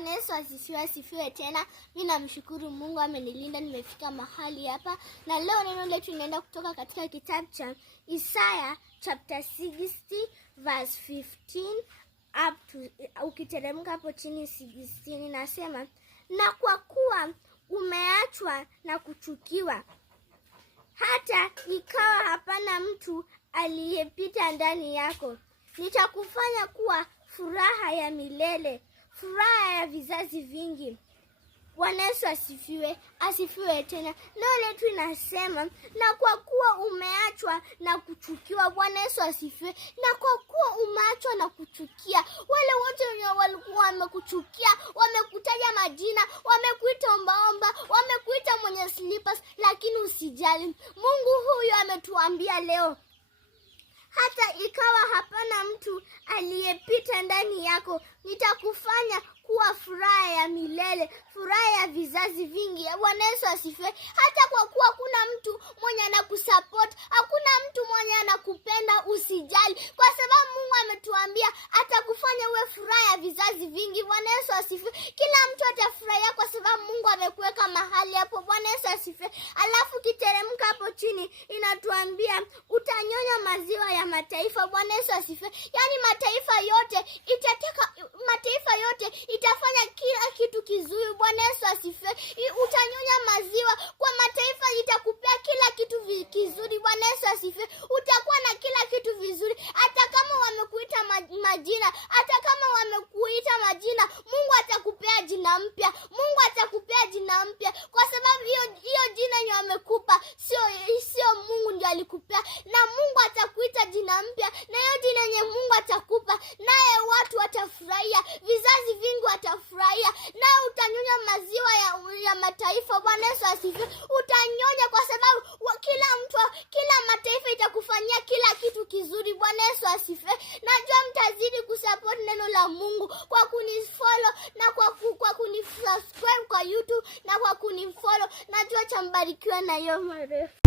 Bwana Yesu asifiwe tena. Mimi namshukuru Mungu amenilinda nimefika mahali hapa. Na leo neno letu linaenda kutoka katika kitabu cha Isaya chapter 60 verse 15 up to ukiteremka hapo chini 16 nasema, na kwa kuwa umeachwa na kuchukiwa, hata ikawa hapana mtu aliyepita ndani yako, nitakufanya kuwa furaha ya milele, furaha ya vizazi vingi. Bwana Yesu asifiwe tena. Neno letu inasema, na kwa kuwa umeachwa na kuchukiwa. Bwana Yesu asifiwe. Na kwa kuwa umeachwa na kuchukia, wale wote walikuwa wamekuchukia, wamekutaja majina, wamekuita ombaomba, wamekuita mwenye slippers, lakini usijali. Mungu huyu ametuambia leo, hata ikawa hapana mtu aliyepita ndani yako, nitakufanya kuwa furaha ya milele, furaha ya vizazi vingi. Bwana Yesu asifiwe. Hata kwa kuwa kuna mtu mwenye anakusupport, hakuna mtu mwenye anakupenda, usijali, kwa sababu Mungu ametuambia atakufanya uwe furaha ya vizazi vingi. Bwana Yesu asifiwe. Kila mtu atafurahia kwa sababu Mungu amekuweka mahali hapo. Bwana Yesu asifiwe. Alafu kiteremka hapo chini inatuambia utanyonya maziwa ya mataifa. Bwana Yesu asifiwe. Yaani mataifa yote itafanya kila kitu kizuri. Bwana Yesu asifiwe. Utanyonya maziwa kwa mataifa, itakupea kila kitu kizuri. Bwana Yesu asifiwe. Utakuwa na kila kitu vizuri. Hata kama wamekuita majina, Mungu atakupea jina mpya. Mungu atakupea jina mpya kwa sababu hiyo jina yenye amekupa sio Mungu ndiye alikupea. Na Mungu atakuita jina mpya, na hiyo jina yenye Mungu atakupa, naye watu watafurahia, vizazi vingi watafurahia, na utanyonya maziwa ya mataifa. Bwana Yesu asifiwe. Utanyonya kwa sababu kila mataifa itakufanyia kila kitu kizuri. Bwana Yesu asifiwe. Najua mtazidi kusupport neno la Mungu kwa kunifollow na kwa kunisubscribe kwa YouTube na kwa kunifollow. Najua chambarikiwa na hiyo marefu.